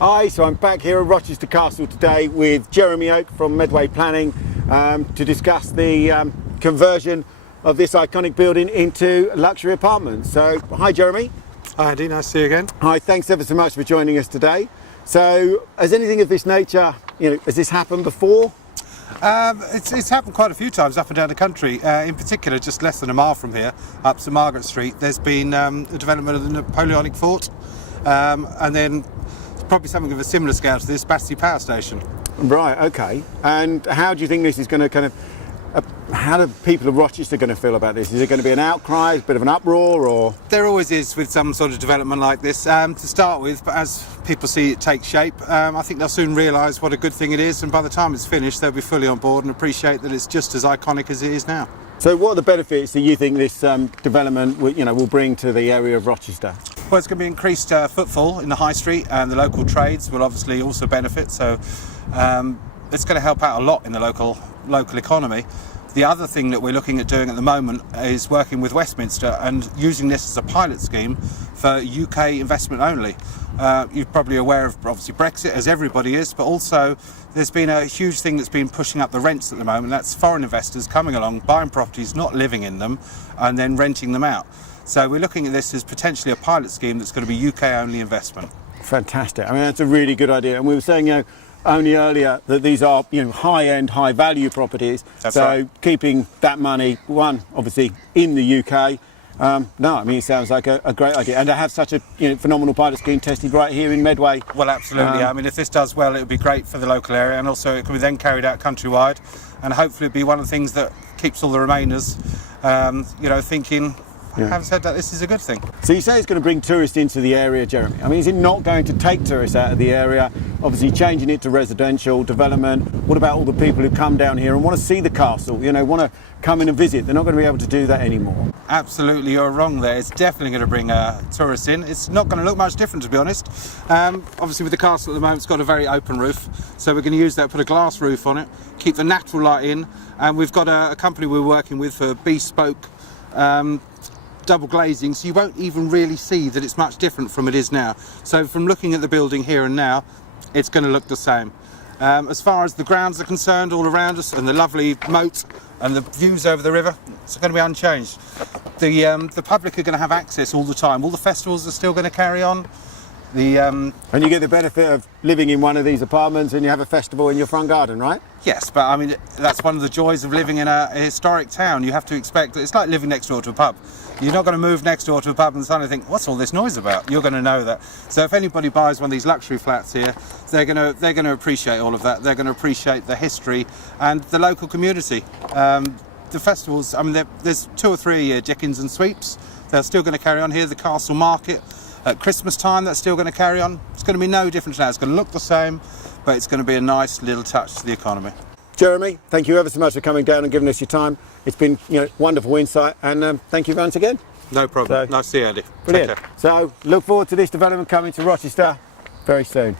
Hi, so I'm back here at Rochester Castle today with Jeremy Oake from Medway Planning to discuss the conversion of this iconic building into luxury apartments. So, hi Jeremy. Hi Andy, nice to see you again. Hi, thanks ever so much for joining us today. So, has anything of this nature, has this happened before? It's happened quite a few times up and down the country. In particular, just less than a mile from here, up St Margaret Street, there's been the development of the Napoleonic Fort, and then probably something of a similar scale to this, Battersea Power Station. Right, okay. And how do you think this is going to how do people of Rochester going to feel about this? Is it going to be an outcry, a bit of an uproar, or? There always is with some sort of development like this, to start with, but as people see it take shape, I think they'll soon realise what a good thing it is, and by the time it's finished, they'll be fully on board and appreciate that it's just as iconic as it is now. So what are the benefits that you think this development will bring to the area of Rochester? Well, it's going to be increased footfall in the high street, and the local trades will obviously also benefit, so it's going to help out a lot in the local economy. The other thing that we're looking at doing at the moment is working with Westminster and using this as a pilot scheme for UK investment only. You're probably aware of obviously Brexit, as everybody is, but also there's been a huge thing that's been pushing up the rents at the moment. That's foreign investors coming along, buying properties, not living in them, and then renting them out. So we're looking at this as potentially a pilot scheme that's going to be UK only investment. Fantastic. I mean, that's a really good idea. And we were saying, only earlier that these are, high-end, high-value properties. That's so right. Keeping that money, obviously in the UK. No, I mean, it sounds like a great idea. And to have such a phenomenal pilot scheme tested right here in Medway. Well, absolutely. I mean, if this does well, it would be great for the local area, and also it could be then carried out countrywide, and hopefully it'd be one of the things that keeps all the Remainers, thinking. Having said that, this is a good thing. So you say it's going to bring tourists into the area, Jeremy. I mean, is it not going to take tourists out of the area? Obviously changing it to residential development. What about all the people who come down here and want to see the castle, want to come in and visit? They're not going to be able to do that anymore. Absolutely, you're wrong there. It's definitely going to bring tourists in. It's not going to look much different, to be honest. Obviously with the castle at the moment, it's got a very open roof. So we're going to use that, put a glass roof on it, keep the natural light in. And we've got a company we're working with for bespoke double glazing, so you won't even really see that it's much different from it is now. So from looking at the building here and now, it's going to look the same. As far as the grounds are concerned, all around us, and the lovely moat and the views over the river, it's going to be unchanged. The public are going to have access all the time. All the festivals are still going to carry on. And you get the benefit of living in one of these apartments and you have a festival in your front garden, right? Yes, but I mean, that's one of the joys of living in a historic town. You have to expect, it's like living next door to a pub. You're not going to move next door to a pub and suddenly think, what's all this noise about? You're going to know that. So if anybody buys one of these luxury flats here, they're going to appreciate all of that. They're going to appreciate the history and the local community. The festivals, I mean, there's 2 or 3 a year, Dickens and Sweeps. They're still going to carry on here. The Castle Market. At Christmas time, that's still going to carry on. It's going to be no different now. It's going to look the same, but it's going to be a nice little touch to the economy. Jeremy, thank you ever so much for coming down and giving us your time. It's been wonderful insight, and thank you once again. No problem. Nice to see you, Andy. Brilliant. So look forward to this development coming to Rochester very soon.